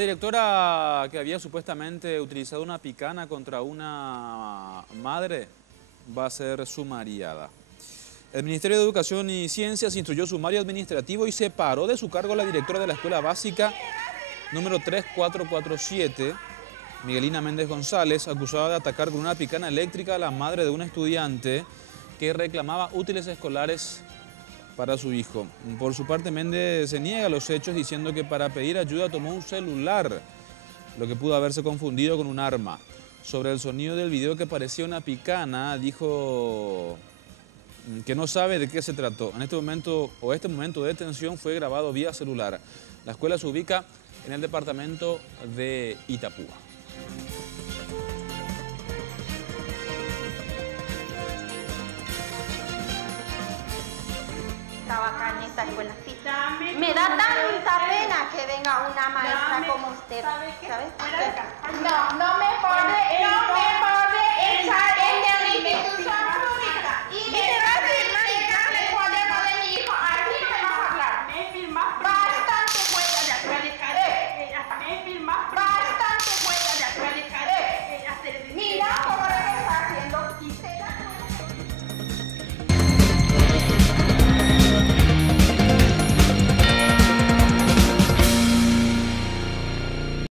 la directora que había supuestamente utilizado una picana contra una madre va a ser sumariada. El Ministerio de Educación y Ciencias instruyó sumario administrativo y separó de su cargo a la directora de la Escuela Básica número 3447, Miguelina Méndez González, acusada de atacar con una picana eléctrica a la madre de un estudiante que reclamaba útiles escolares para su hijo. Por su parte, Méndez se niega a los hechos diciendo que para pedir ayuda tomó un celular, lo que pudo haberse confundido con un arma. Sobre el sonido del video que parecía una picana, dijo que no sabe de qué se trató. Este momento de detención fue grabado vía celular. La escuela se ubica en el departamento de Itapúa. Trabajar en esta escuela. Sí. Me da tanta pena que venga una maestra como usted. ¿Sabes? No me pone, no me